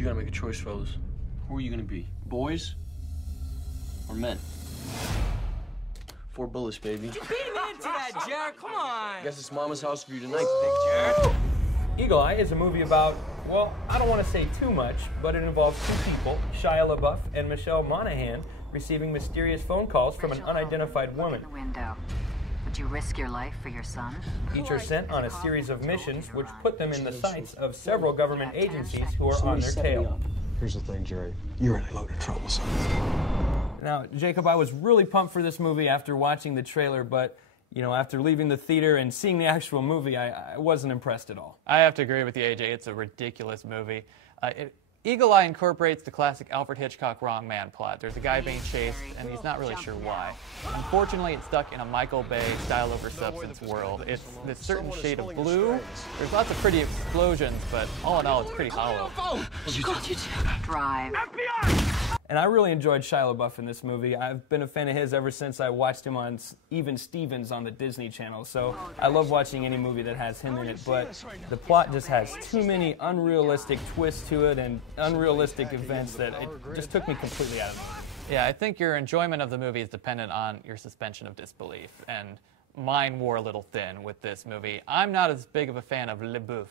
You gotta make a choice, fellas. Who are you gonna be? Boys or men? 4 bullets, baby. You beat him into that, Jared. Come on. Guess it's Mama's house for you tonight, big Jared. Eagle Eye is a movie about, well, I don't want to say too much, but it involves 2 people, Shia LaBeouf and Michelle Monaghan, receiving mysterious phone calls from an unidentified woman. Would you risk your life for your son? Each are sent on a series of missions which put them in the sights of several government agencies who are on their tail. Here's the thing, Jerry. You're in a load of trouble, son. Now, Jacob, I was really pumped for this movie after watching the trailer, but, you know, after leaving the theater and seeing the actual movie, I wasn't impressed at all. I have to agree with you, AJ. It's a ridiculous movie. Eagle Eye incorporates the classic Alfred Hitchcock wrong man plot. There's a guy being chased, and he's not really sure why. Unfortunately, it's stuck in a Michael Bay style over substance world. It's this certain shade of blue. There's lots of pretty explosions, but all in all, it's pretty hollow. Drive. And I really enjoyed Shia LaBeouf in this movie. I've been a fan of his ever since I watched him on Even Stevens on the Disney Channel, so I love watching any movie that has him in it, but the plot just has too many unrealistic twists to it and unrealistic events that it just took me completely out of the movie. Yeah, I think your enjoyment of the movie is dependent on your suspension of disbelief, and mine wore a little thin with this movie. I'm not as big of a fan of LaBeouf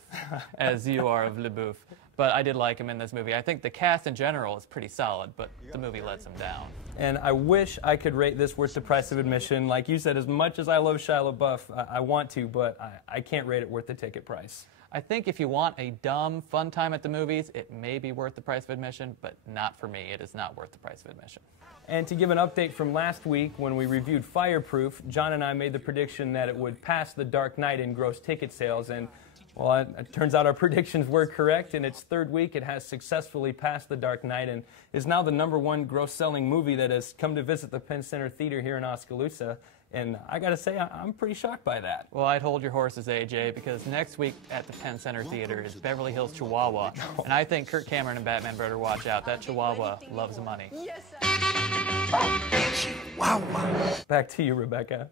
as you are of LaBeouf, but I did like him in this movie. I think the cast in general is pretty solid, but the movie lets him down. And I wish I could rate this worth the price of admission. Like you said, as much as I love Shia LaBeouf, I want to, but I can't rate it worth the ticket price. I think if you want a dumb, fun time at the movies, it may be worth the price of admission, but not for me. It is not worth the price of admission. And to give an update from last week when we reviewed Fireproof, John and I made the prediction that it would pass The Dark Knight in gross ticket sales, and well, it turns out our predictions were correct. In its 3rd week, it has successfully passed The Dark Knight and is now the #1 gross-selling movie that has come to visit the Penn Center Theater here in Oskaloosa. And I gotta say, I'm pretty shocked by that. Well, I'd hold your horses, AJ, because next week at the Penn Center Theater is Beverly Hills Chihuahua. And I think Kirk Cameron and Batman better watch out. That Chihuahua loves money. Chihuahua. Back to you, Rebecca.